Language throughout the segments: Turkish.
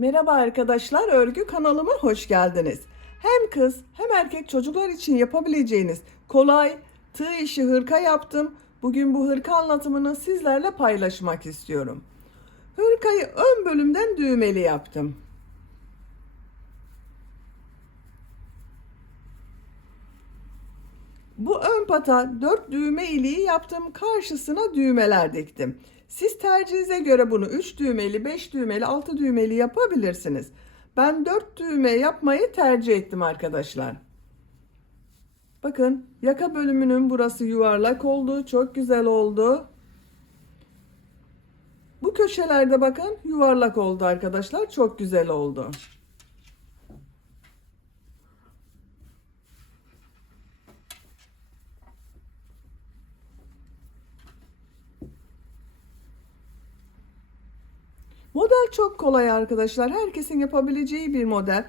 Merhaba arkadaşlar, örgü kanalıma hoş geldiniz. Hem kız hem erkek çocuklar için yapabileceğiniz kolay tığ işi hırka yaptım. Bugün bu hırka anlatımını sizlerle paylaşmak istiyorum. Hırkayı ön bölümden düğmeli yaptım. Bu ön pata 4 düğme iliği yaptım. Karşısına düğmeler diktim. Siz tercihinize göre bunu 3 düğmeli, 5 düğmeli, 6 düğmeli yapabilirsiniz. Ben 4 düğme yapmayı tercih ettim arkadaşlar. Bakın yaka bölümünün burası yuvarlak oldu. Çok güzel oldu. Bu köşelerde bakın yuvarlak oldu arkadaşlar. Çok güzel oldu. Model çok kolay arkadaşlar. Herkesin yapabileceği bir model.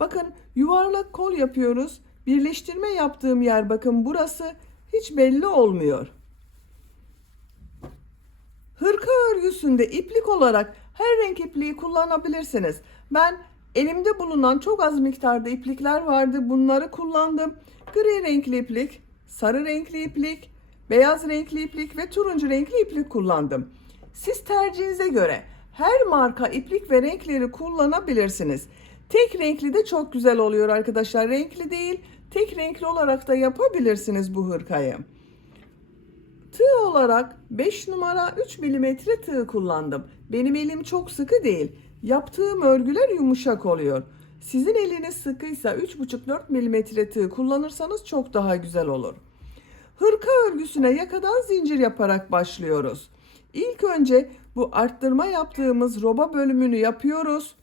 Bakın yuvarlak kol yapıyoruz. Birleştirme yaptığım yer bakın burası hiç belli olmuyor. Hırka örgüsünde iplik olarak her renk ipliği kullanabilirsiniz. Ben elimde bulunan çok az miktarda iplikler vardı. Bunları kullandım. Gri renkli iplik, sarı renkli iplik, beyaz renkli iplik ve turuncu renkli iplik kullandım. Siz tercihinize göre her marka iplik ve renkleri kullanabilirsiniz. Tek renkli de çok güzel oluyor arkadaşlar. Renkli değil, tek renkli olarak da yapabilirsiniz bu hırkayı. Tığ olarak 5 numara 3 milimetre tığ kullandım. Benim elim çok sıkı değil. Yaptığım örgüler yumuşak oluyor. Sizin eliniz sıkıysa 3,5-4 milimetre tığ kullanırsanız çok daha güzel olur. Hırka örgüsüne yakadan zincir yaparak başlıyoruz. İlk önce bu arttırma yaptığımız roba bölümünü yapıyoruz.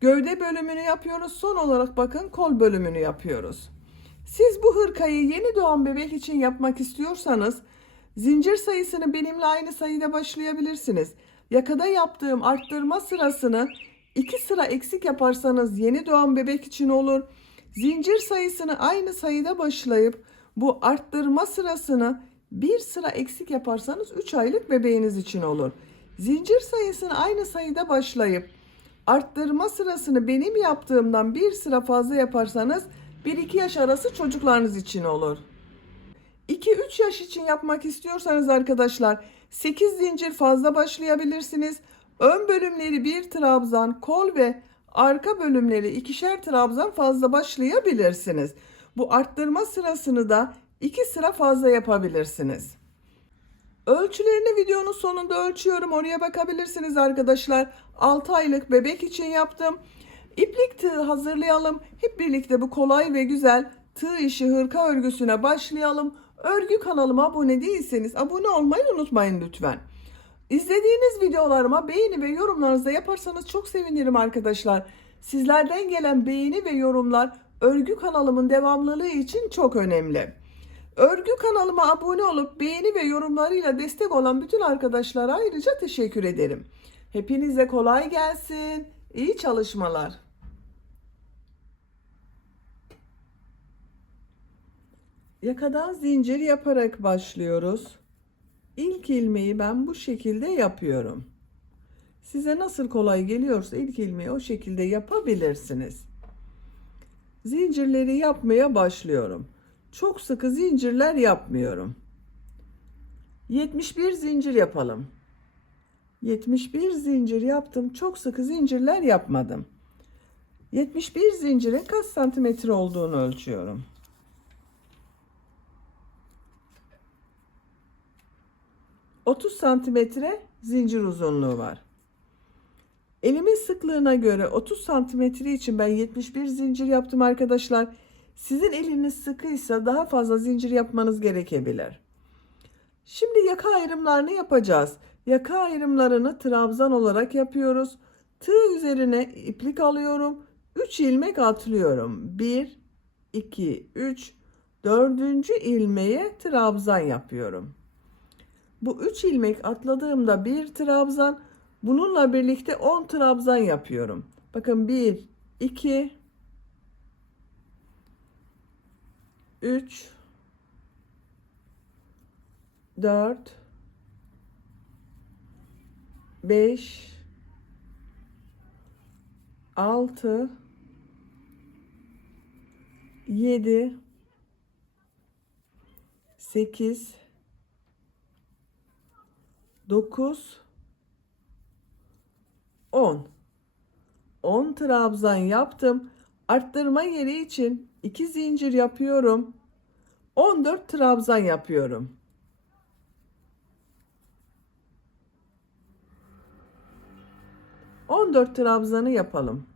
Gövde bölümünü yapıyoruz. Son olarak bakın kol bölümünü yapıyoruz. Siz bu hırkayı yeni doğan bebek için yapmak istiyorsanız zincir sayısını benimle aynı sayıda başlayabilirsiniz. Yakada yaptığım arttırma sırasını 2 sıra eksik yaparsanız yeni doğan bebek için olur. Zincir sayısını aynı sayıda başlayıp bu arttırma sırasını 1 sıra eksik yaparsanız 3 aylık bebeğiniz için olur. Zincir sayısını aynı sayıda başlayıp arttırma sırasını benim yaptığımdan 1 sıra fazla yaparsanız 1-2 yaş arası çocuklarınız için olur. 2-3 yaş için yapmak istiyorsanız arkadaşlar 8 zincir fazla başlayabilirsiniz. Ön bölümleri 1 trabzan, kol ve arka bölümleri 2'şer trabzan fazla başlayabilirsiniz. Bu arttırma sırasını da 2 sıra fazla yapabilirsiniz. Ölçülerini videonun sonunda ölçüyorum. Oraya bakabilirsiniz arkadaşlar. 6 aylık bebek için yaptım. İplik tığ hazırlayalım. Hep birlikte bu kolay ve güzel tığ işi hırka örgüsüne başlayalım. Örgü kanalıma abone değilseniz abone olmayı unutmayın lütfen. İzlediğiniz videolarıma beğeni ve yorumlarınızı da yaparsanız çok sevinirim arkadaşlar. Sizlerden gelen beğeni ve yorumlar örgü kanalımın devamlılığı için çok önemli. Örgü kanalıma abone olup beğeni ve yorumlarıyla destek olan bütün arkadaşlara ayrıca teşekkür ederim. Hepinize kolay gelsin. İyi çalışmalar. Yakadan zincir yaparak başlıyoruz. İlk ilmeği ben bu şekilde yapıyorum. Size nasıl kolay geliyorsa ilk ilmeği o şekilde yapabilirsiniz. Zincirleri yapmaya başlıyorum. Çok sıkı zincirler yapmıyorum. 71 zincir yapalım. 71 zincir yaptım. Çok sıkı zincirler yapmadım. 71 zincirin kaç santimetre olduğunu ölçüyorum. 30 santimetre zincir uzunluğu var. Elimin sıklığına göre 30 santimetre için ben 71 zincir yaptım arkadaşlar. Sizin eliniz sıkıysa daha fazla zincir yapmanız gerekebilir. Şimdi yaka ayrımlarını yapacağız. Yaka ayrımlarını trabzan olarak yapıyoruz. Tığ üzerine iplik alıyorum. 3 ilmek atlıyorum. 1, 2, 3, 4. ilmeğe trabzan yapıyorum. Bu 3 ilmek atladığımda bir trabzan, bununla birlikte 10 trabzan yapıyorum. Bakın 1, 2, 3, 4, 5, 6, 7, 8, 9, 10. 10 trabzan yaptım. Arttırma yeri için 2 zincir yapıyorum. 14 trabzan yapıyorum. ...14 trabzanı yapalım.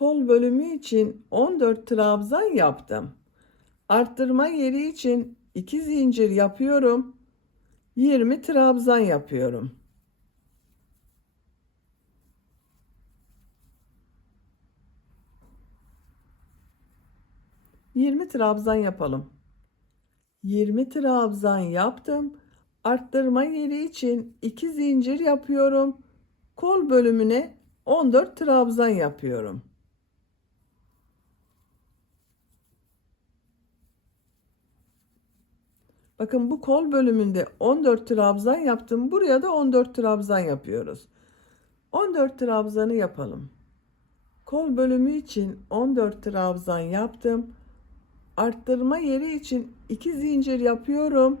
Kol bölümü için 14 trabzan yaptım. Arttırma yeri için 2 zincir yapıyorum. 20 trabzan yapıyorum. ...20 trabzan yapalım. 20 trabzan yaptım. Arttırma yeri için 2 zincir yapıyorum. Kol bölümüne 14 trabzan yapıyorum. Bakın bu kol bölümünde 14 trabzan yaptım. Buraya da 14 trabzan yapıyoruz. 14 trabzanı yapalım. Kol bölümü için 14 trabzan yaptım. Arttırma yeri için 2 zincir yapıyorum.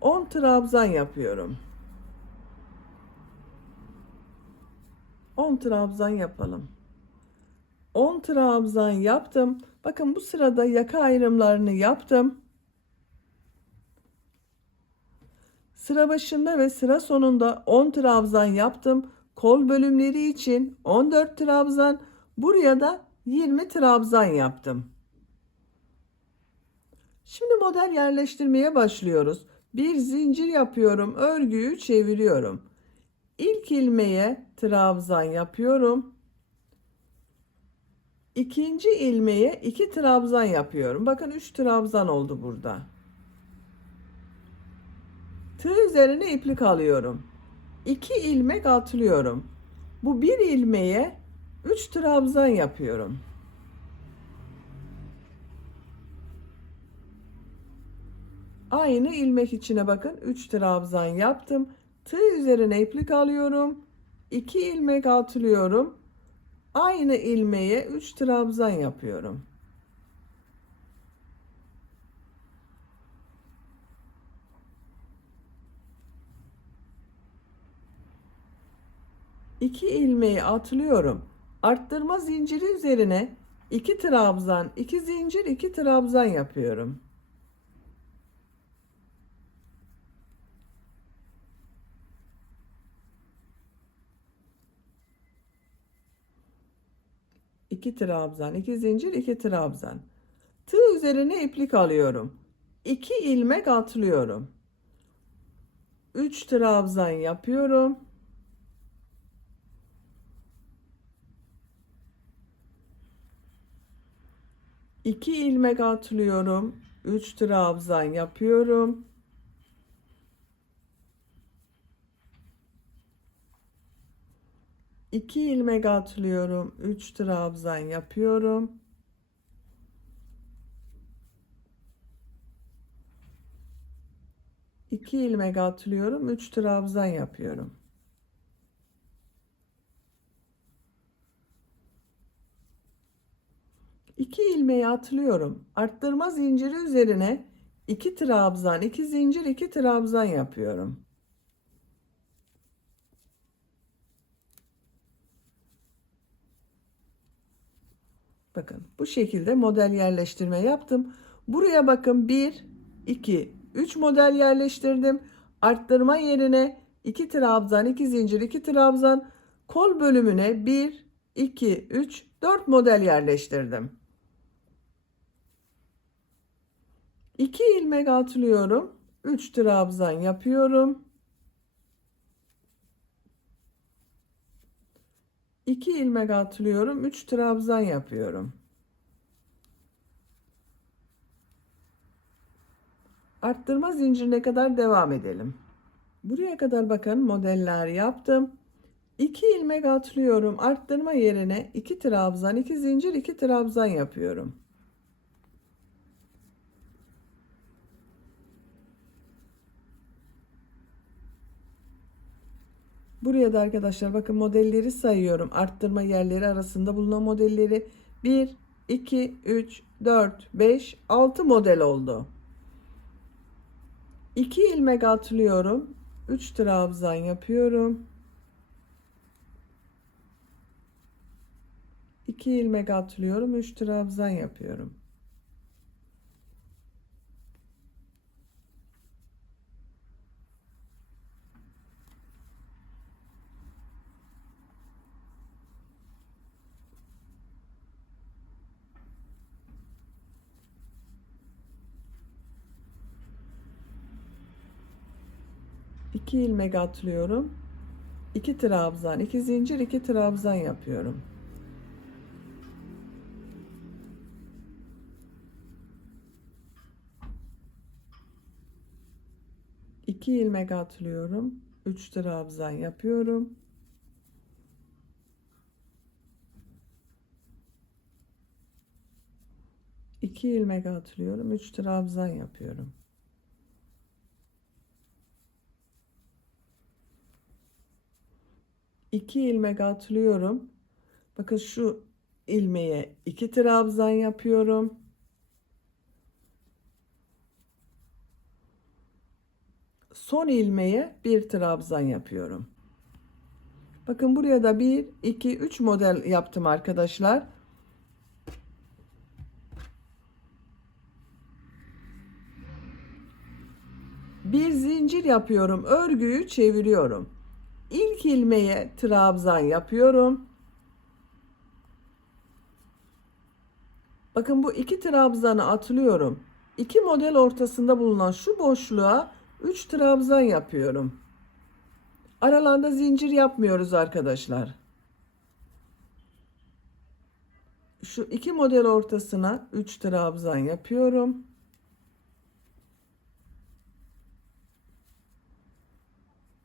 10 trabzan yapıyorum. 10 trabzan yapalım. 10 trabzan yaptım. Bakın bu sırada yaka ayrımlarını yaptım. Sıra başında ve sıra sonunda 10 trabzan yaptım. Kol bölümleri için 14 trabzan, buraya da 20 trabzan yaptım. Şimdi model yerleştirmeye başlıyoruz. Bir zincir yapıyorum, örgüyü çeviriyorum. İlk ilmeğe trabzan yapıyorum. İkinci ilmeğe 2 trabzan yapıyorum. Bakın 3 trabzan oldu burada. Tığ üzerine iplik alıyorum. 2 ilmek atlıyorum. Bu bir ilmeğe 3 trabzan yapıyorum. Aynı ilmek içine bakın 3 trabzan yaptım. Tığ üzerine iplik alıyorum. 2 ilmek atlıyorum. Aynı ilmeğe 3 trabzan yapıyorum. İki ilmeği atlıyorum. Arttırma zinciri üzerine 2 trabzan, 2 zincir, 2 trabzan yapıyorum. İki trabzan, 2 zincir, 2 trabzan. Tığ üzerine iplik alıyorum. 2 ilmek atlıyorum. 3 trabzan yapıyorum. 2 ilmek atlıyorum. 3 trabzan yapıyorum. 2 ilmek atlıyorum. 3 trabzan yapıyorum. 2 ilmek atlıyorum. 3 trabzan yapıyorum. İki ilmeği atlıyorum. Arttırma zinciri üzerine 2 trabzan, 2 zincir, 2 trabzan yapıyorum. Bakın bu şekilde model yerleştirme yaptım. Buraya bakın 1, 2, 3 model yerleştirdim. Arttırma yerine 2 trabzan, 2 zincir, 2 trabzan, kol bölümüne 1, 2, 3, 4 model yerleştirdim. 2 ilmek atlıyorum. 3 trabzan yapıyorum. 2 ilmek atlıyorum. 3 trabzan yapıyorum. Arttırma zincirine kadar devam edelim. Buraya kadar bakın modeller yaptım. 2 ilmek atlıyorum. Arttırma yerine 2 trabzan, 2 zincir, 2 trabzan yapıyorum. Buraya da arkadaşlar bakın modelleri sayıyorum. Arttırma yerleri arasında bulunan modelleri 1, 2, 3, 4, 5, 6 model oldu. 2 ilmek atlıyorum. 3 trabzan yapıyorum. 2 ilmek atlıyorum. 3 trabzan yapıyorum. İki ilmek atlıyorum. 2 trabzan, 2 zincir, 2 trabzan yapıyorum. İki ilmek atlıyorum. 3 trabzan yapıyorum. İki ilmek atlıyorum. 3 trabzan yapıyorum. İki ilmek atlıyorum. Bakın şu ilmeğe 2 trabzan yapıyorum. Son ilmeğe 1 trabzan yapıyorum. Bakın buraya da 1, 2, 3 model yaptım arkadaşlar. Bir zincir yapıyorum. Örgüyü çeviriyorum. İlk ilmeğe trabzan yapıyorum. Bakın bu 2 trabzanı atlıyorum. 2 model ortasında bulunan şu boşluğa 3 trabzan yapıyorum. Aralarında zincir yapmıyoruz arkadaşlar. Şu 2 model ortasına 3 trabzan yapıyorum.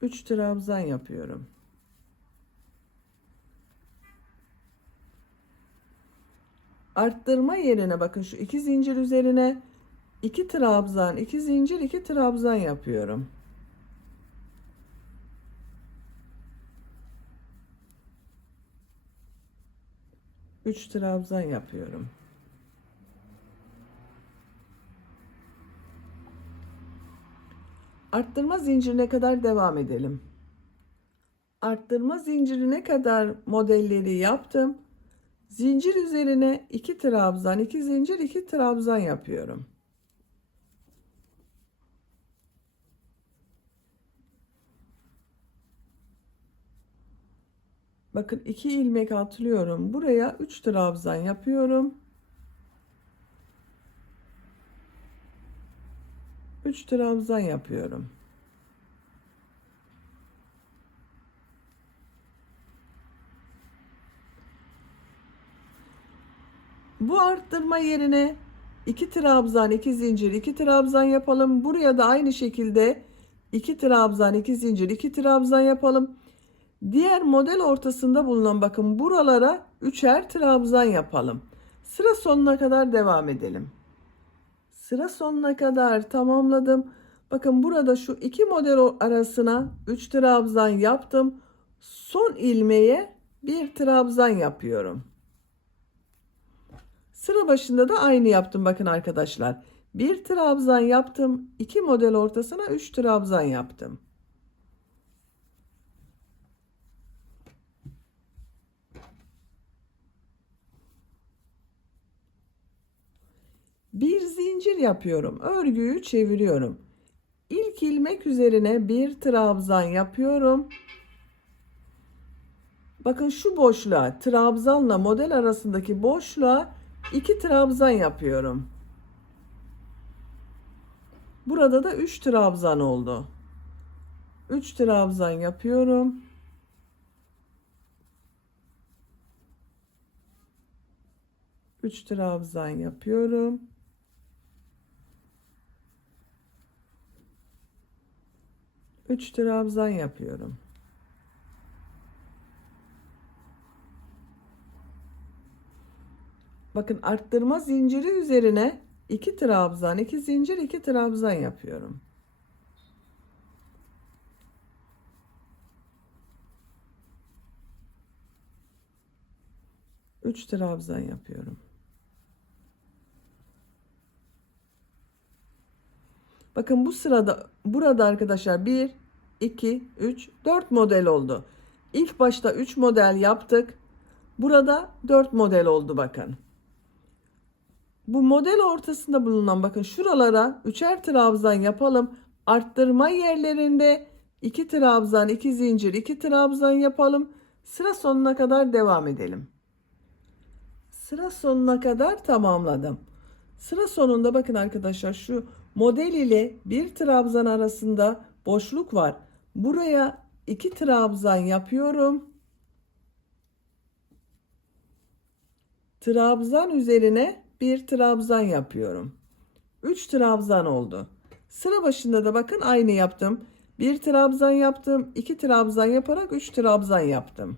Üç trabzan yapıyorum. Arttırma yerine bakın şu 2 zincir üzerine 2 trabzan, 2 zincir, 2 trabzan yapıyorum. Üç trabzan yapıyorum. Arttırma zincirine kadar devam edelim. Arttırma zincirine kadar modelleri yaptım. Zincir üzerine 2 trabzan, 2 zincir, 2 trabzan yapıyorum. Bakın 2 ilmek atlıyorum. Buraya 3 trabzan yapıyorum. 3 trabzan yapıyorum. Bu arttırma yerine 2 trabzan, 2 zincir, 2 trabzan yapalım. Buraya da aynı şekilde 2 trabzan, 2 zincir, 2 trabzan yapalım. Diğer model ortasında bulunan bakın buralara 3'er trabzan yapalım. Sıra sonuna kadar devam edelim. Sıra sonuna kadar tamamladım. Bakın burada şu iki model arasına 3 trabzan yaptım. Son ilmeğe 1 trabzan yapıyorum. Sıra başında da aynı yaptım bakın arkadaşlar. 1 trabzan yaptım. 2 model ortasına 3 trabzan yaptım. Bir zincir yapıyorum. Örgüyü çeviriyorum. İlk ilmek üzerine bir trabzan yapıyorum. Bakın şu boşluğa, trabzanla model arasındaki boşluğa 2 trabzan yapıyorum. Burada da 3 trabzan oldu. 3 trabzan yapıyorum. Üç trabzan yapıyorum. Üç trabzan yapıyorum. Bakın arttırma zinciri üzerine 2 trabzan, 2 zincir, 2 trabzan yapıyorum. 3 trabzan yapıyorum. Bakın bu sırada burada arkadaşlar 1 2 3 4 model oldu. İlk başta 3 model yaptık. Burada 4 model oldu bakın. Bu model ortasında bulunan bakın şuralara 3'er trabzan yapalım. Arttırma yerlerinde 2 trabzan, 2 zincir, 2 trabzan yapalım. Sıra sonuna kadar devam edelim. Sıra sonuna kadar tamamladım. Sıra sonunda bakın arkadaşlar şu model ile bir trabzan arasında boşluk var. Buraya 2 trabzan yapıyorum. Trabzan üzerine bir trabzan yapıyorum. 3 trabzan oldu. Sıra başında da bakın aynı yaptım. Bir trabzan yaptım. 2 trabzan yaparak 3 trabzan yaptım.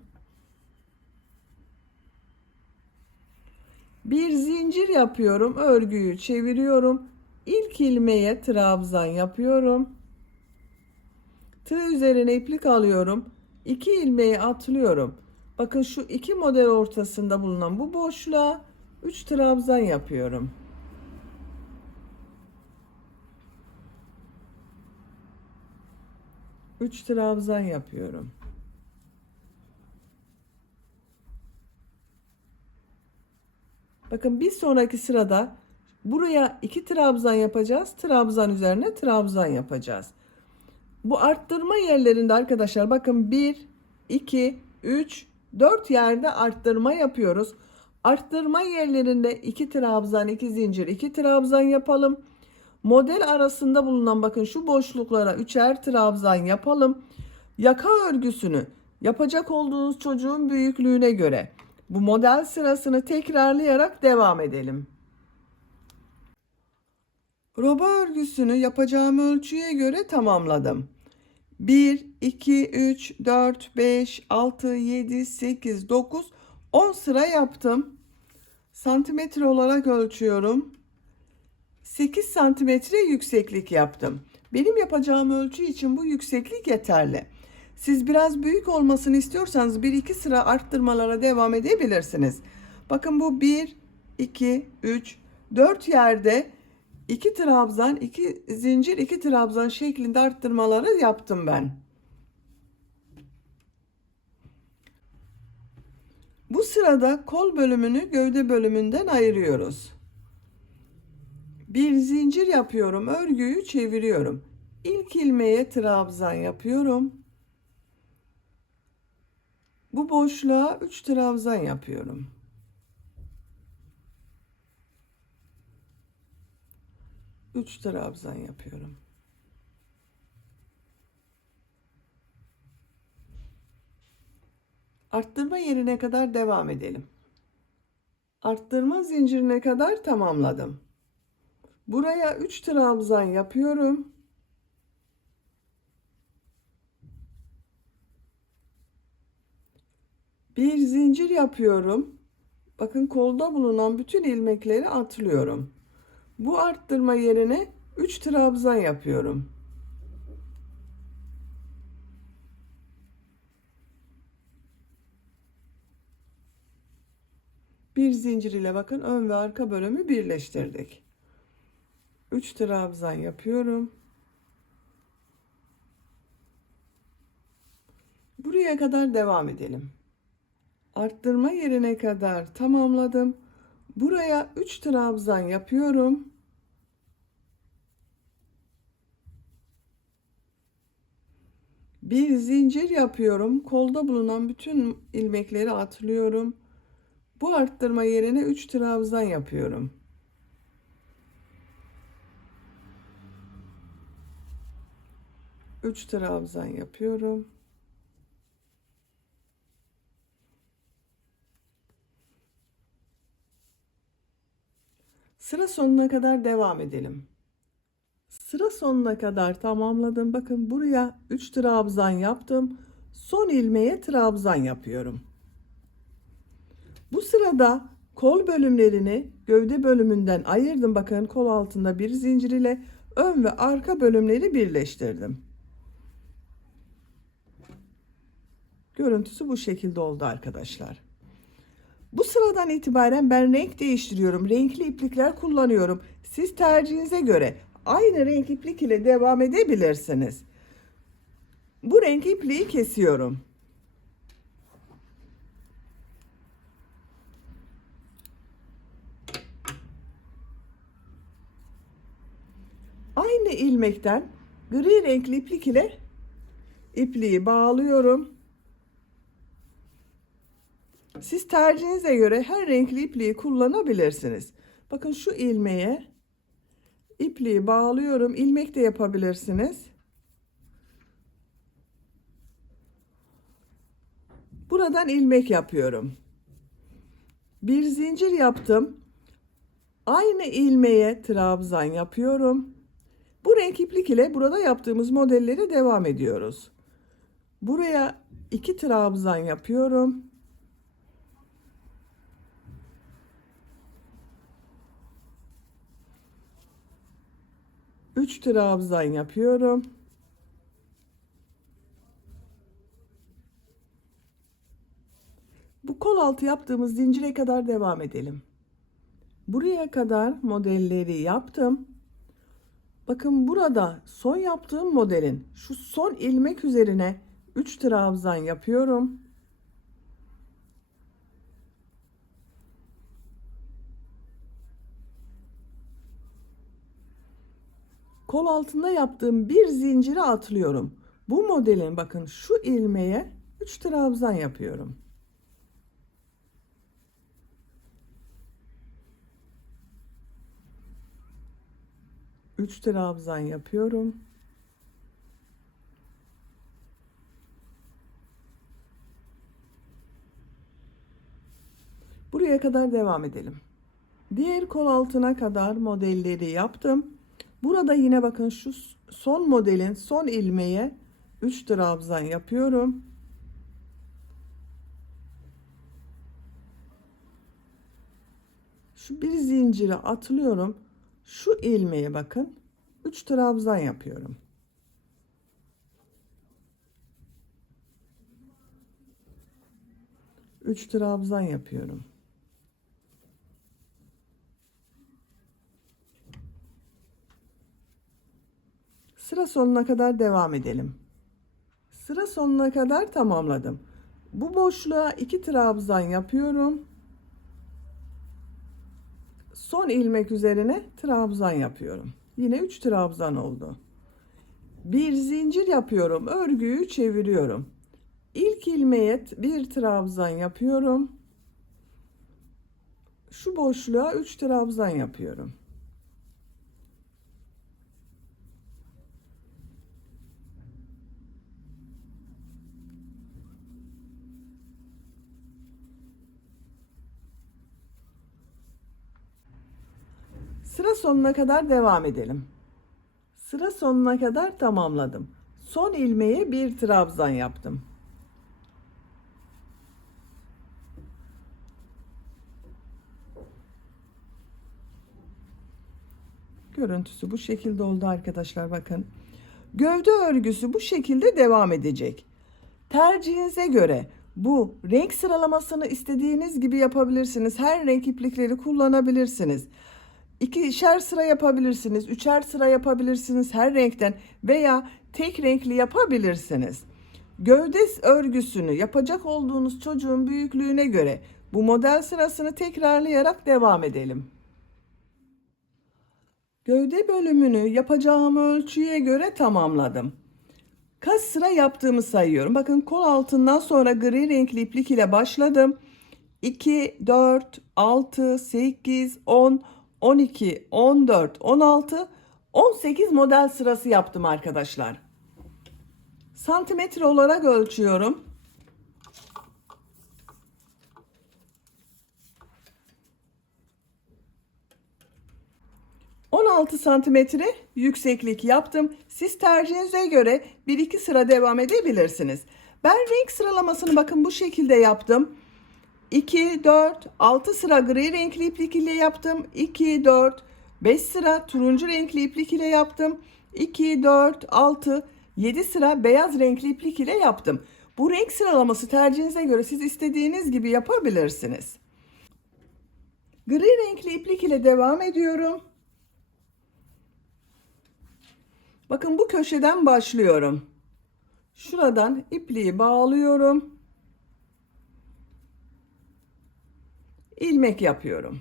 Bir zincir yapıyorum. Örgüyü çeviriyorum. İlk ilmeğe trabzan yapıyorum. Tığ üzerine iplik alıyorum. 2 ilmeği atlıyorum. Bakın şu iki model ortasında bulunan bu boşluğa 3 trabzan yapıyorum. Üç trabzan yapıyorum. Bakın bir sonraki sırada buraya 2 trabzan yapacağız. Trabzan üzerine trabzan yapacağız. Bu arttırma yerlerinde arkadaşlar bakın 1, 2, 3, 4 yerde arttırma yapıyoruz. Arttırma yerlerinde 2 trabzan, 2 zincir, 2 trabzan yapalım. Model arasında bulunan bakın şu boşluklara 3'er trabzan yapalım. Yaka örgüsünü yapacak olduğunuz çocuğun büyüklüğüne göre bu model sırasını tekrarlayarak devam edelim. Roba örgüsünü yapacağım ölçüye göre tamamladım. 1, 2, 3, 4, 5, 6, 7, 8, 9, 10 sıra yaptım. Santimetre olarak ölçüyorum. 8 santimetre yükseklik yaptım. Benim yapacağım ölçü için bu yükseklik yeterli. Siz biraz büyük olmasını istiyorsanız 1-2 sıra arttırmalara devam edebilirsiniz. Bakın bu 1, 2, 3, 4 yerde 2 trabzan, 2 zincir, 2 trabzan şeklinde arttırmaları yaptım ben. Bu sırada kol bölümünü gövde bölümünden ayırıyoruz. Bir zincir yapıyorum, örgüyü çeviriyorum. İlk ilmeğe trabzan yapıyorum. Bu boşluğa 3 trabzan yapıyorum. Üç trabzan yapıyorum. Arttırma yerine kadar devam edelim. Arttırma zincirine kadar tamamladım. Buraya 3 trabzan yapıyorum. Bir zincir yapıyorum. Bakın kolda bulunan bütün ilmekleri atlıyorum. Bu arttırma yerine 3 trabzan yapıyorum. Bir zincir ile bakın ön ve arka bölümü birleştirdik. 3 trabzan yapıyorum. Buraya kadar devam edelim. Arttırma yerine kadar tamamladım. Buraya 3 trabzan yapıyorum. Bir zincir yapıyorum. Kolda bulunan bütün ilmekleri atlıyorum. Bu arttırma yerine 3 trabzan yapıyorum. Üç trabzan yapıyorum. Sıra sonuna kadar devam edelim. Sıra sonuna kadar tamamladım. Bakın buraya 3 trabzan yaptım. Son ilmeğe trabzan yapıyorum. Bu sırada kol bölümlerini gövde bölümünden ayırdım. Bakın kol altında bir zincir ile ön ve arka bölümleri birleştirdim. Görüntüsü bu şekilde oldu arkadaşlar. Bu sırada Buradan itibaren ben renk değiştiriyorum. Renkli iplikler kullanıyorum. Siz tercihinize göre aynı renk iplik ile devam edebilirsiniz. Bu renk ipliği kesiyorum. Aynı ilmekten gri renkli iplik ile ipliği bağlıyorum. Siz tercihinize göre her renkli ipliği kullanabilirsiniz. Bakın şu ilmeğe ipliği bağlıyorum. İlmek de yapabilirsiniz. Buradan ilmek yapıyorum. Bir zincir yaptım. Aynı ilmeğe trabzan yapıyorum. Bu renk iplik ile burada yaptığımız modelleri devam ediyoruz. Buraya 2 trabzan yapıyorum. Üç trabzan yapıyorum. Bu kol altı yaptığımız zincire kadar devam edelim. Buraya kadar modelleri yaptım. Bakın burada son yaptığım modelin şu son ilmek üzerine 3 trabzan yapıyorum. Kol altında yaptığım bir zinciri atlıyorum. Bu modelin bakın şu ilmeğe 3 trabzan yapıyorum. Üç trabzan yapıyorum. Buraya kadar devam edelim. Diğer kol altına kadar modelleri yaptım. Burada yine bakın şu son modelin son ilmeğe 3 trabzan yapıyorum. Şu bir zinciri atlıyorum. Şu ilmeğe bakın 3 trabzan yapıyorum. Üç trabzan yapıyorum. Sıra sonuna kadar devam edelim. Sıra sonuna kadar tamamladım. Bu boşluğa 2 trabzan yapıyorum. Son ilmek üzerine trabzan yapıyorum. Yine 3 trabzan oldu. Bir zincir yapıyorum. Örgüyü çeviriyorum. İlk ilmeğe bir trabzan yapıyorum. Şu boşluğa 3 trabzan yapıyorum. Sıra sonuna kadar devam edelim. Sıra sonuna kadar tamamladım. Son ilmeğe bir trabzan yaptım. Görüntüsü bu şekilde oldu arkadaşlar, bakın. Gövde örgüsü bu şekilde devam edecek. Tercihinize göre bu renk sıralamasını istediğiniz gibi yapabilirsiniz. Her renk iplikleri kullanabilirsiniz. 2'şer sıra yapabilirsiniz, 3'er sıra yapabilirsiniz her renkten veya tek renkli yapabilirsiniz. Gövde örgüsünü yapacak olduğunuz çocuğun büyüklüğüne göre bu model sırasını tekrarlayarak devam edelim. Gövde bölümünü yapacağım ölçüye göre tamamladım. Kaç sıra yaptığımı sayıyorum. Bakın kol altından sonra gri renkli iplik ile başladım. 2, 4, 6, 8, 10, 12, 14, 16, 18 model sırası yaptım arkadaşlar. Santimetre olarak ölçüyorum. 16 santimetre yükseklik yaptım. Siz tercihinize göre 1-2 sıra devam edebilirsiniz. Ben renk sıralamasını bakın bu şekilde yaptım. 2, 4, 6 sıra gri renkli iplik ile yaptım. 2, 4, 5 sıra turuncu renkli iplik ile yaptım. 2, 4, 6, 7 sıra beyaz renkli iplik ile yaptım. Bu renk sıralaması tercihinize göre siz istediğiniz gibi yapabilirsiniz. Gri renkli iplik ile devam ediyorum. Bakın bu köşeden başlıyorum. Şuradan ipliği bağlıyorum. İlmek yapıyorum.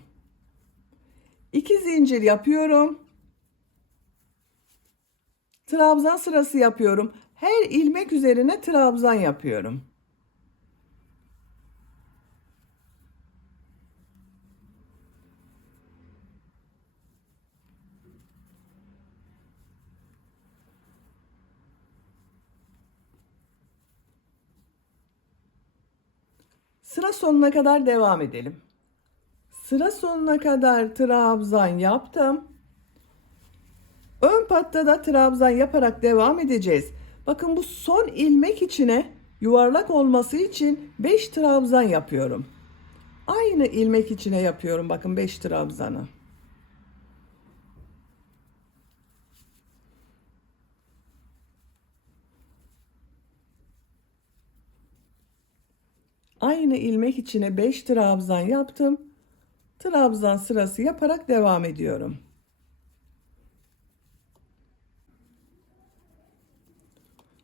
2 zincir yapıyorum. Trabzan sırası yapıyorum. Her ilmek üzerine trabzan yapıyorum. Sıra sonuna kadar devam edelim. Sıra sonuna kadar trabzan yaptım. Ön patta da trabzan yaparak devam edeceğiz. Bakın bu son ilmek içine yuvarlak olması için 5 trabzan yapıyorum. Aynı ilmek içine yapıyorum bakın 5 trabzanı. Aynı ilmek içine 5 trabzan yaptım. Trabzan sırası yaparak devam ediyorum.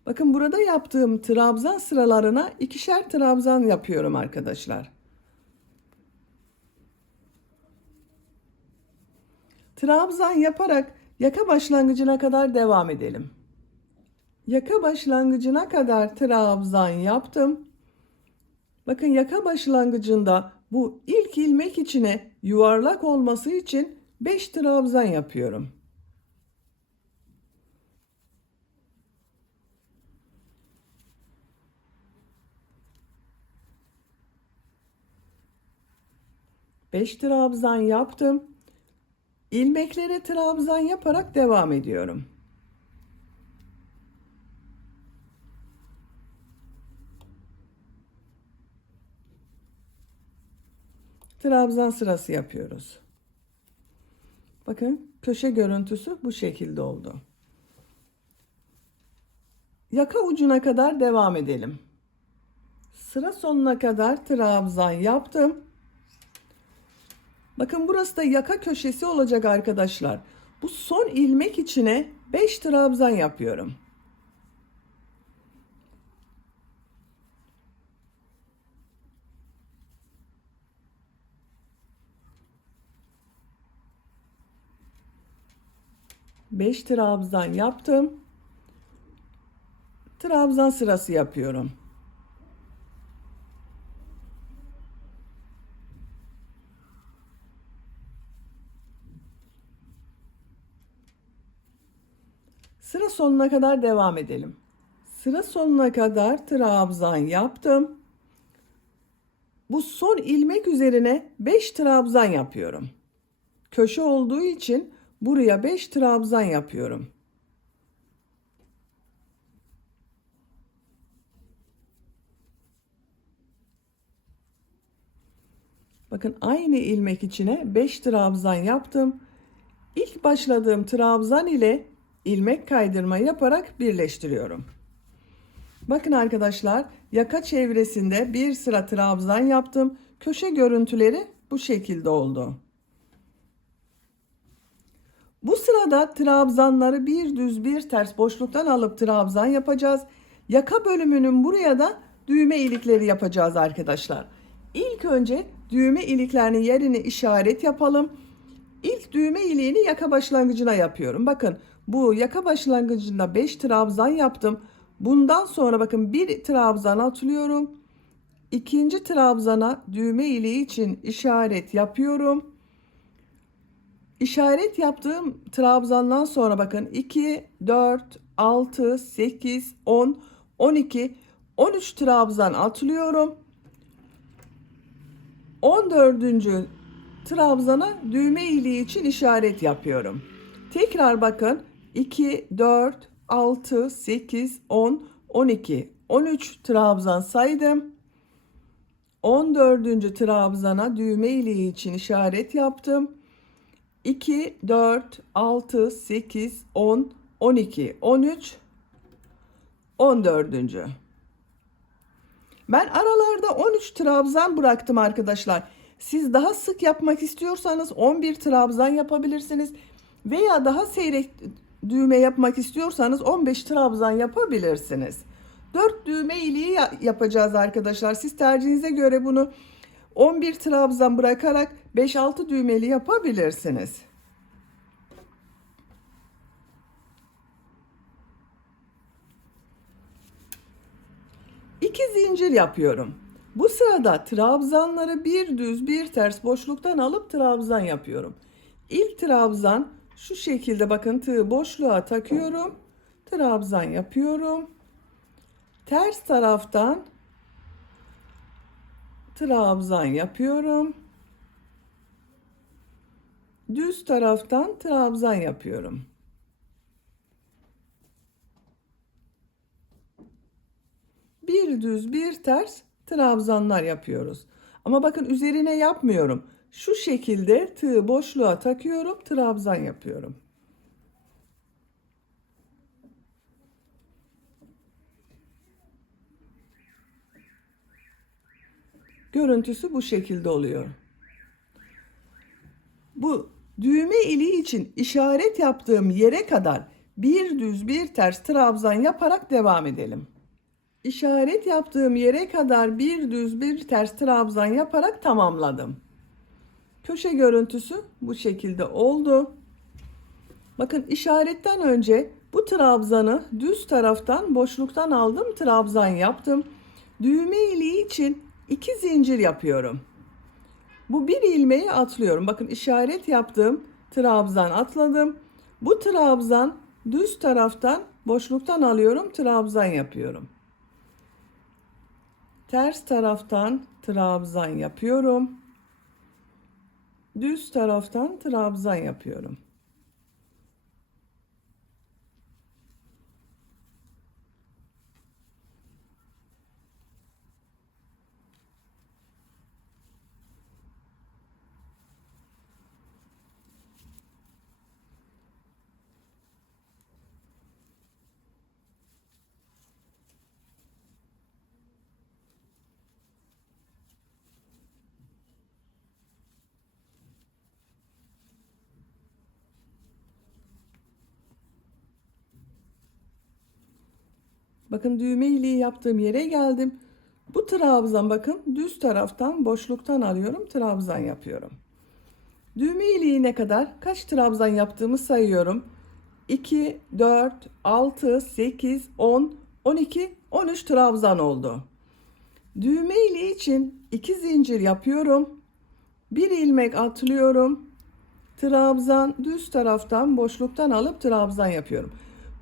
Bakın burada yaptığım trabzan sıralarına ikişer trabzan yapıyorum arkadaşlar. Trabzan yaparak yaka başlangıcına kadar devam edelim. Yaka başlangıcına kadar trabzan yaptım. Bakın yaka başlangıcında bu ilk ilmek içine yuvarlak olması için 5 trabzan yapıyorum. Beş trabzan yaptım. İlmeklere trabzan yaparak devam ediyorum. Trabzan sırası yapıyoruz. Bakın köşe görüntüsü bu şekilde oldu. Yaka ucuna kadar devam edelim. Sıra sonuna kadar trabzan yaptım. Bakın burası da yaka köşesi olacak arkadaşlar. Bu son ilmek içine 5 trabzan yapıyorum. Beş trabzan yaptım. Trabzan sırası yapıyorum. Sıra sonuna kadar devam edelim. Sıra sonuna kadar trabzan yaptım. Bu son ilmek üzerine 5 trabzan yapıyorum. Köşe olduğu için buraya 5 trabzan yapıyorum. Bakın aynı ilmek içine 5 trabzan yaptım. İlk başladığım trabzan ile ilmek kaydırma yaparak birleştiriyorum. Bakın arkadaşlar, yaka çevresinde bir sıra trabzan yaptım. Köşe görüntüleri bu şekilde oldu. Bu sırada trabzanları bir düz bir ters boşluktan alıp trabzan yapacağız. Yaka bölümünün buraya da düğme ilikleri yapacağız arkadaşlar. İlk önce düğme iliklerinin yerini işaret yapalım. İlk düğme iliğini yaka başlangıcına yapıyorum. Bakın bu yaka başlangıcında 5 trabzan yaptım. Bundan sonra bakın bir trabzan atlıyorum. İkinci trabzana düğme iliği için işaret yapıyorum. İşaret yaptığım trabzandan sonra bakın 2, 4, 6, 8, 10, 12, 13 trabzan atlıyorum. 14. trabzana düğme iliği için işaret yapıyorum. Tekrar bakın 2, 4, 6, 8, 10, 12, 13 trabzan saydım. 14. trabzana düğme iliği için işaret yaptım. 2, 4, 6, 8, 10, 12, 13, 14. Ben aralarda 13 trabzan bıraktım arkadaşlar. Siz daha sık yapmak istiyorsanız 11 trabzan yapabilirsiniz. Veya daha seyrek düğme yapmak istiyorsanız 15 trabzan yapabilirsiniz. 4 düğme iliği yapacağız arkadaşlar. Siz tercihinize göre bunu 11 trabzan bırakarak 5-6 düğmeli yapabilirsiniz. İki zincir yapıyorum. Bu sırada trabzanları bir düz bir ters boşluktan alıp trabzan yapıyorum. İlk trabzan şu şekilde, bakın, tığ boşluğa takıyorum. Trabzan yapıyorum. Ters taraftan trabzan yapıyorum. Düz taraftan trabzan yapıyorum. Bir düz bir ters trabzanlar yapıyoruz. Ama bakın, üzerine yapmıyorum. Şu şekilde tığ boşluğa takıyorum, trabzan yapıyorum. Görüntüsü bu şekilde oluyor. Bu düğme iliği için işaret yaptığım yere kadar bir düz bir ters trabzan yaparak devam edelim. İşaret yaptığım yere kadar bir düz bir ters trabzan yaparak tamamladım. Köşe görüntüsü bu şekilde oldu. Bakın, işaretten önce bu trabzanı düz taraftan boşluktan aldım, trabzan yaptım. Düğme iliği için 2 zincir yapıyorum. Bu bir ilmeği atlıyorum. Bakın, işaret yaptığım trabzan atladım. Bu trabzan düz taraftan boşluktan alıyorum, trabzan yapıyorum. Ters taraftan trabzan yapıyorum. Düz taraftan trabzan yapıyorum. Bakın, düğme iliği yaptığım yere geldim. Bu trabzan, bakın, düz taraftan boşluktan alıyorum, trabzan yapıyorum. Düğme iliğine kadar kaç trabzan yaptığımı sayıyorum. 2, 4, 6, 8, 10, 12, 13 trabzan oldu. Düğme iliği için 2 zincir yapıyorum. Bir ilmek atlıyorum. Trabzan, düz taraftan boşluktan alıp trabzan yapıyorum.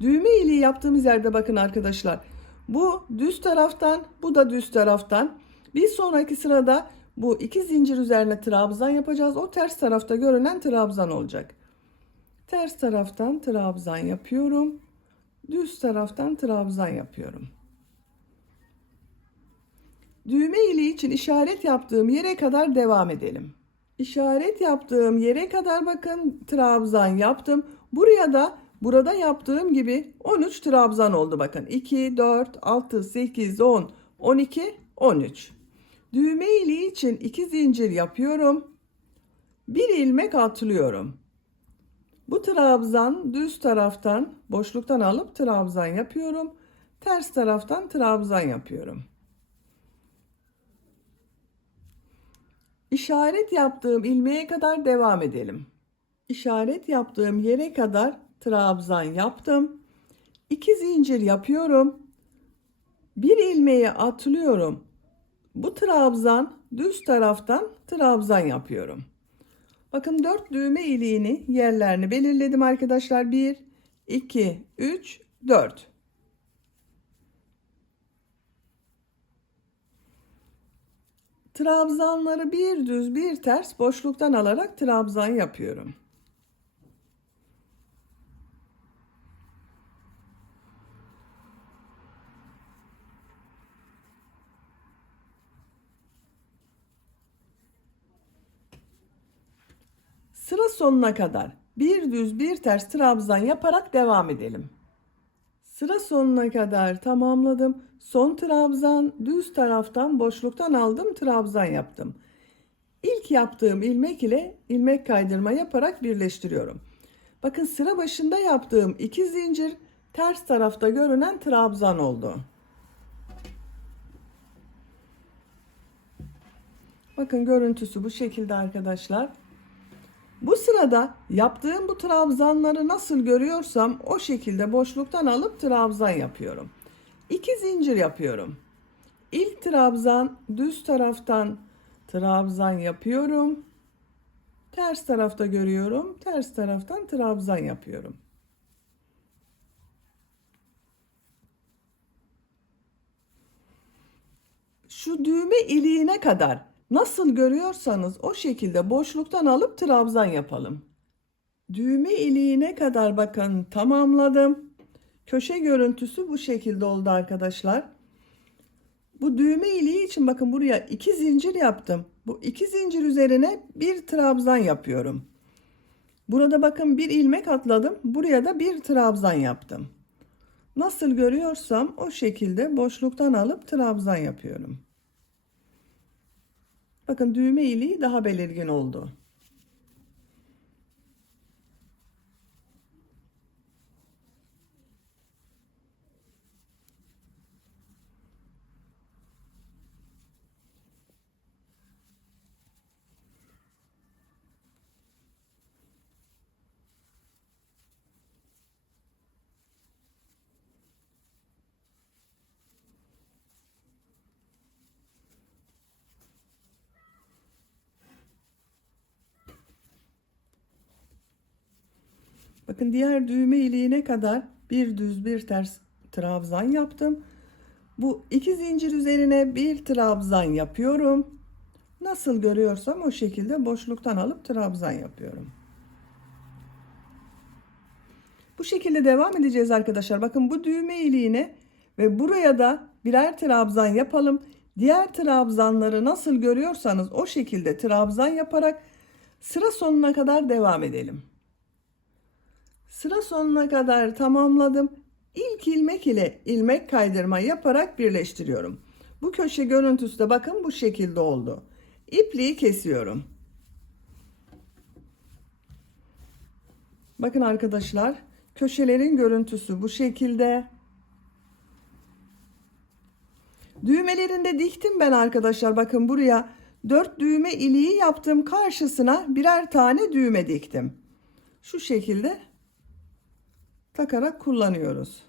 Düğme iliği yaptığımız yerde, bakın arkadaşlar, bu düz taraftan, bu da düz taraftan. Bir sonraki sırada bu 2 zincir üzerine trabzan yapacağız. O ters tarafta görünen trabzan olacak. Ters taraftan trabzan yapıyorum. Düz taraftan trabzan yapıyorum. Düğme iliği için işaret yaptığım yere kadar devam edelim. İşaret yaptığım yere kadar, bakın, trabzan yaptım. Buraya da burada yaptığım gibi 13 trabzan oldu. Bakın, 2, 4, 6, 8, 10, 12, 13. Düğme iliği için 2 zincir yapıyorum. Bir ilmek atlıyorum. Bu trabzan düz taraftan boşluktan alıp trabzan yapıyorum. Ters taraftan trabzan yapıyorum. İşaret yaptığım ilmeğe kadar devam edelim. İşaret yaptığım yere kadar trabzan yaptım. 2 zincir yapıyorum. Bir ilmeği atlıyorum. Bu trabzan düz taraftan trabzan yapıyorum. Bakın, 4 düğme iliğini, yerlerini belirledim arkadaşlar. 1, 2, 3, 4. Trabzanları bir düz bir ters boşluktan alarak trabzan yapıyorum. Sıra sonuna kadar bir düz bir ters trabzan yaparak devam edelim. Sıra sonuna kadar tamamladım. Son trabzan, düz taraftan boşluktan aldım, trabzan yaptım. İlk yaptığım ilmek ile ilmek kaydırma yaparak birleştiriyorum. Bakın sıra başında yaptığım 2 zincir ters tarafta görünen trabzan oldu. Bakın görüntüsü bu şekilde arkadaşlar. Bu sırada yaptığım bu trabzanları nasıl görüyorsam o şekilde boşluktan alıp trabzan yapıyorum. 2 zincir yapıyorum. İlk trabzan düz taraftan trabzan yapıyorum. Ters tarafta görüyorum. Ters taraftan trabzan yapıyorum. Şu düğme iliğine kadar nasıl görüyorsanız o şekilde boşluktan alıp trabzan yapalım. Düğme iliğine kadar bakın tamamladım. Köşe görüntüsü bu şekilde oldu arkadaşlar. Bu düğme iliği için bakın buraya 2 zincir yaptım. Bu 2 zincir üzerine bir trabzan yapıyorum. Burada bakın bir ilmek atladım. Buraya da bir trabzan yaptım. Nasıl görüyorsam o şekilde boşluktan alıp trabzan yapıyorum. Bakın düğme iliği daha belirgin oldu. Bakın diğer düğme iliğine kadar bir düz bir ters trabzan yaptım. Bu 2 zincir üzerine bir trabzan yapıyorum. Nasıl görüyorsam o şekilde boşluktan alıp trabzan yapıyorum. Bu şekilde devam edeceğiz arkadaşlar. Bakın bu düğme iliğine ve buraya da birer trabzan yapalım. Diğer trabzanları nasıl görüyorsanız o şekilde trabzan yaparak sıra sonuna kadar devam edelim. Sıra sonuna kadar tamamladım. İlk ilmek ile ilmek kaydırma yaparak birleştiriyorum. Bu köşe görüntüsü de bakın bu şekilde oldu. İpliği kesiyorum. Bakın arkadaşlar, köşelerin görüntüsü bu şekilde. Düğmelerinde diktim ben arkadaşlar. Bakın buraya 4 düğme iliği yaptım. Karşısına birer tane düğme diktim. Şu şekilde takarak kullanıyoruz.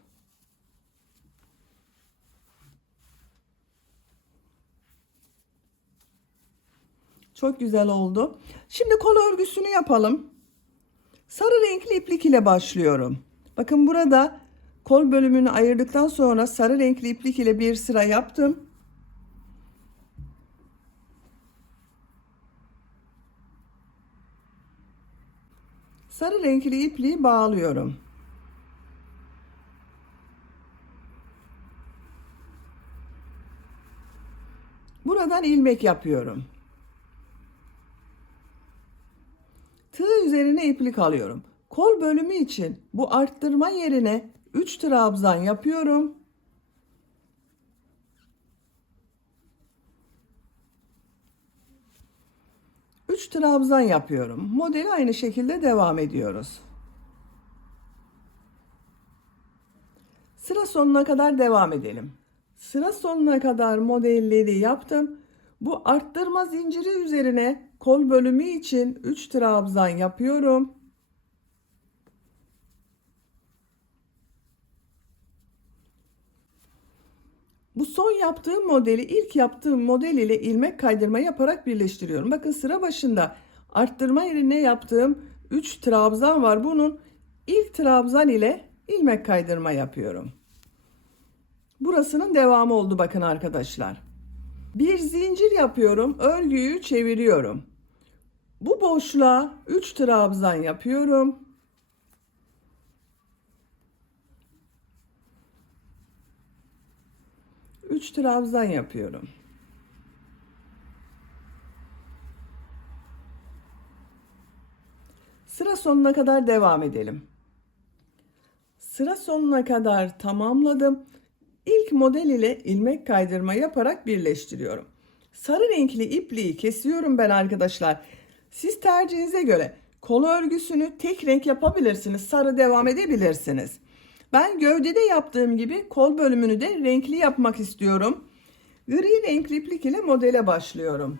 Çok güzel oldu. Şimdi kol örgüsünü yapalım. Sarı renkli iplik ile başlıyorum. Bakın burada kol bölümünü ayırdıktan sonra sarı renkli iplik ile bir sıra yaptım. Sarı renkli ipliği bağlıyorum. Buradan ilmek yapıyorum. Tığ üzerine iplik alıyorum. Kol bölümü için bu arttırma yerine 3 trabzan yapıyorum. Üç trabzan yapıyorum. Modeli aynı şekilde devam ediyoruz. Sıra sonuna kadar devam edelim. Sıra sonuna kadar modelleri yaptım. Bu arttırma zinciri üzerine kol bölümü için 3 trabzan yapıyorum. Bu son yaptığım modeli ilk yaptığım model ile ilmek kaydırma yaparak birleştiriyorum. Bakın sıra başında arttırma yerine yaptığım 3 trabzan var. Bunun ilk trabzan ile ilmek kaydırma yapıyorum. Burasının devamı oldu bakın arkadaşlar. Bir zincir yapıyorum, örgüyü çeviriyorum. Bu boşluğa 3 trabzan yapıyorum. Üç trabzan yapıyorum. Sıra sonuna kadar devam edelim. Sıra sonuna kadar tamamladım. İlk model ile ilmek kaydırma yaparak birleştiriyorum. Sarı renkli ipliği kesiyorum ben arkadaşlar. Siz tercihinize göre kol örgüsünü tek renk yapabilirsiniz. Sarı devam edebilirsiniz. Ben gövdede yaptığım gibi kol bölümünü de renkli yapmak istiyorum. Gri renkli iplik ile modele başlıyorum.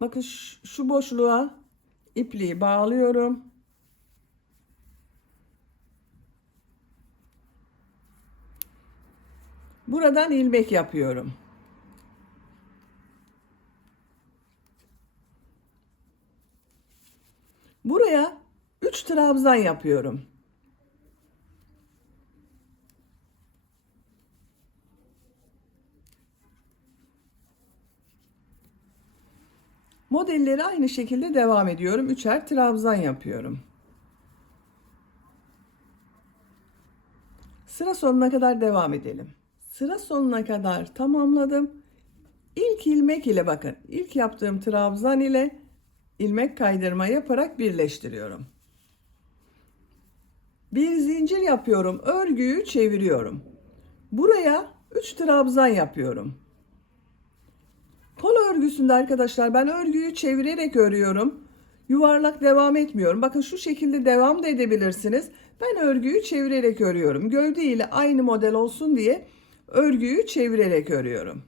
Bakın şu boşluğa ipliği bağlıyorum. Buradan ilmek yapıyorum. Buraya 3 trabzan yapıyorum. Modelleri aynı şekilde devam ediyorum. 3'er trabzan yapıyorum. Sıra sonuna kadar devam edelim. Sıra sonuna kadar tamamladım. İlk ilmek ile bakın. İlk yaptığım trabzan ile ilmek kaydırma yaparak birleştiriyorum. Bir zincir yapıyorum. Örgüyü çeviriyorum. Buraya 3 trabzan yapıyorum. Kol örgüsünde arkadaşlar ben örgüyü çevirerek örüyorum. Yuvarlak devam etmiyorum. Bakın şu şekilde devam da edebilirsiniz. Ben örgüyü çevirerek örüyorum. Gövde ile aynı model olsun diye örgüyü çevirerek örüyorum.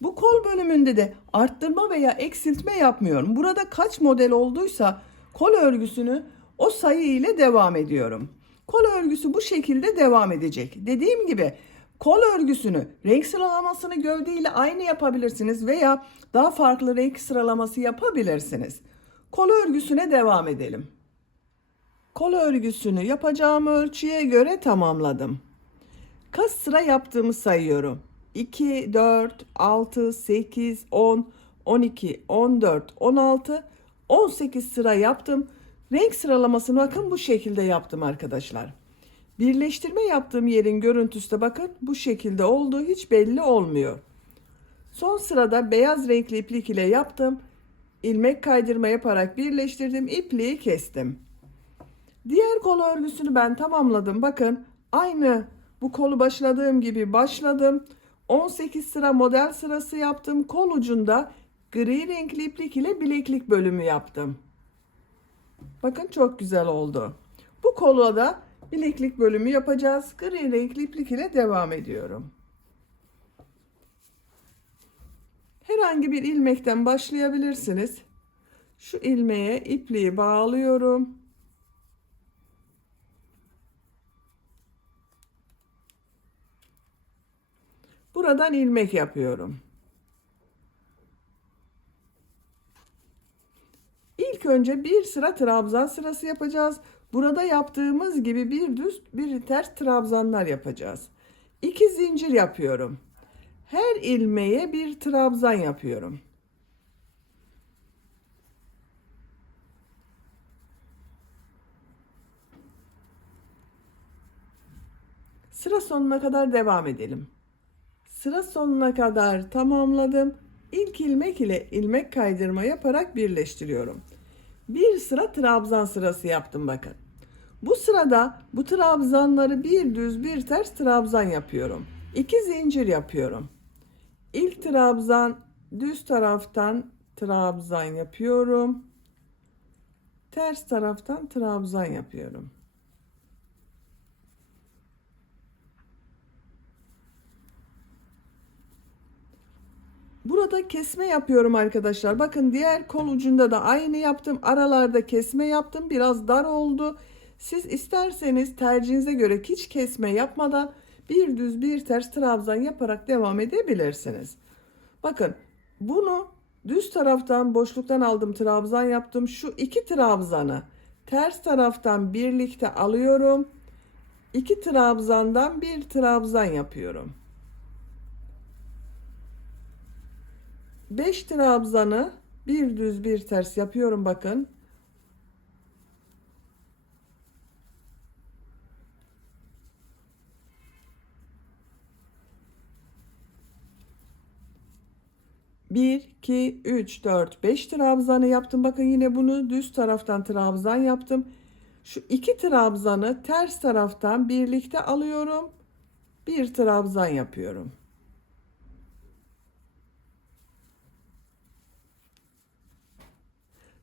Bu kol bölümünde de arttırma veya eksiltme yapmıyorum. Burada kaç model olduysa kol örgüsünü o sayı ile devam ediyorum. Kol örgüsü bu şekilde devam edecek. Dediğim gibi kol örgüsünü renk sıralamasını gövde ile aynı yapabilirsiniz veya daha farklı renk sıralaması yapabilirsiniz. Kol örgüsüne devam edelim. Kol örgüsünü yapacağım ölçüye göre tamamladım. Kaç sıra yaptığımı sayıyorum. 2, 4, 6, 8, 10, 12, 14, 16, 18 sıra yaptım. Renk sıralamasını bakın bu şekilde yaptım arkadaşlar. Birleştirme yaptığım yerin görüntüsü de bakın bu şekilde oldu. Hiç belli olmuyor. Son sırada beyaz renkli iplik ile yaptım. İlmek kaydırma yaparak birleştirdim. İpliği kestim. Diğer kol örgüsünü ben tamamladım. Bakın aynı bu kolu başladığım gibi başladım. 18 sıra model sırası yaptım. Kol ucunda gri renkli iplik ile bileklik bölümü yaptım. Bakın çok güzel oldu. Bu kola da bileklik bölümü yapacağız. Gri renkli iplik ile devam ediyorum. Herhangi bir ilmekten başlayabilirsiniz. Şu ilmeğe ipliği bağlıyorum. Buradan ilmek yapıyorum. İlk önce bir sıra trabzan sırası yapacağız. Burada yaptığımız gibi bir düz bir ters trabzanlar yapacağız. 2 zincir yapıyorum. Her ilmeğe bir trabzan yapıyorum. Sıra sonuna kadar devam edelim. Sıra sonuna kadar tamamladım. İlk ilmek ile ilmek kaydırma yaparak birleştiriyorum. Bir sıra trabzan sırası yaptım bakın. Bu sırada bu trabzanları bir düz bir ters trabzan yapıyorum. 2 zincir yapıyorum. İlk trabzan düz taraftan trabzan yapıyorum. Ters taraftan trabzan yapıyorum. Burada kesme yapıyorum arkadaşlar. Bakın diğer kol ucunda da aynı yaptım. Aralarda kesme yaptım. Biraz dar oldu. Siz isterseniz tercihinize göre hiç kesme yapmadan bir düz bir ters trabzan yaparak devam edebilirsiniz. Bakın bunu düz taraftan boşluktan aldım trabzan yaptım. Şu iki trabzanı ters taraftan birlikte alıyorum. 2 trabzandan bir trabzan yapıyorum. 5 trabzanı bir düz bir ters yapıyorum bakın. 1, 2, 3, 4, 5 trabzanı yaptım. Bakın yine bunu düz taraftan trabzan yaptım. Şu iki trabzanı ters taraftan birlikte alıyorum. Bir trabzan yapıyorum.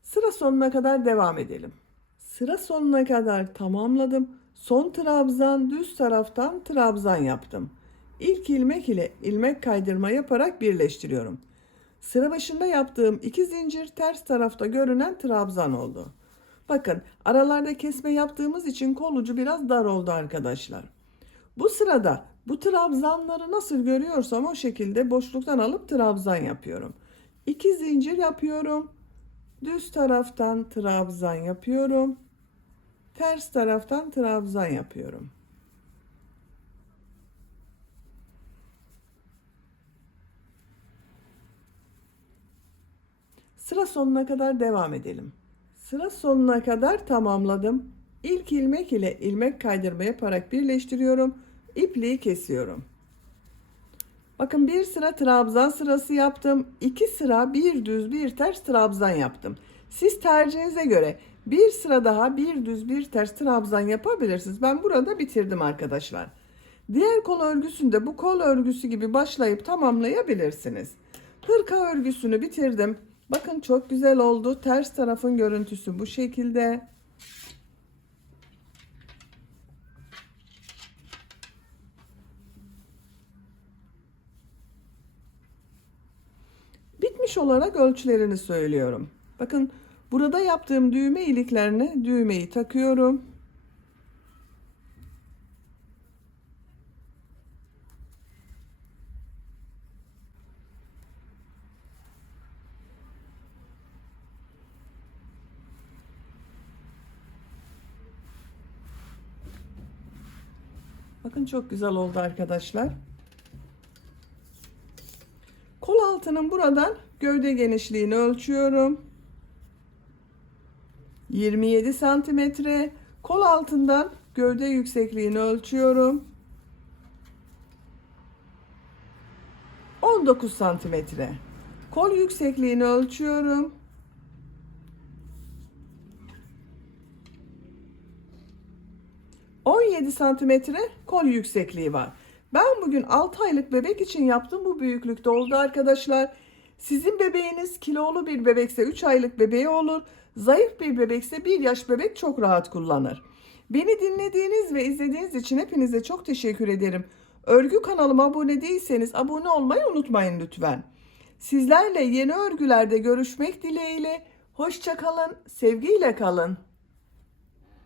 Sıra sonuna kadar devam edelim. Sıra sonuna kadar tamamladım. Son trabzan düz taraftan trabzan yaptım. İlk ilmek ile ilmek kaydırma yaparak birleştiriyorum. Sıra başında yaptığım 2 zincir ters tarafta görünen trabzan oldu. Bakın aralarda kesme yaptığımız için kol ucu biraz dar oldu arkadaşlar. Bu sırada bu trabzanları nasıl görüyorsam o şekilde boşluktan alıp trabzan yapıyorum. 2 zincir yapıyorum. Düz taraftan trabzan yapıyorum. Ters taraftan trabzan yapıyorum. Sıra sonuna kadar devam edelim. Sıra sonuna kadar tamamladım. İlk ilmek ile ilmek kaydırma yaparak birleştiriyorum. İpliği kesiyorum. Bakın bir sıra trabzan sırası yaptım. 2 sıra bir düz bir ters trabzan yaptım. Siz tercihinize göre bir sıra daha bir düz bir ters trabzan yapabilirsiniz. Ben burada bitirdim arkadaşlar. Diğer kol örgüsünde bu kol örgüsü gibi başlayıp tamamlayabilirsiniz. Hırka örgüsünü bitirdim. Bakın çok güzel oldu. Ters tarafın görüntüsü bu şekilde. Bitmiş olarak ölçülerini söylüyorum. Bakın burada yaptığım düğme iliklerine düğmeyi takıyorum. Bakın çok güzel oldu arkadaşlar. Kol altının buradan gövde genişliğini ölçüyorum. 27 santimetre. Kol altından gövde yüksekliğini ölçüyorum. 19 santimetre. Kol yüksekliğini ölçüyorum. 17 santimetre kol yüksekliği var. Ben bugün 6 aylık bebek için yaptım. Bu büyüklükte oldu arkadaşlar. Sizin bebeğiniz kilolu bir bebekse 3 aylık bebeği olur. Zayıf bir bebekse 1 yaş bebek çok rahat kullanır. Beni dinlediğiniz ve izlediğiniz için hepinize çok teşekkür ederim. Örgü kanalıma abone değilseniz abone olmayı unutmayın lütfen. Sizlerle yeni örgülerde görüşmek dileğiyle. Hoşça kalın, sevgiyle kalın.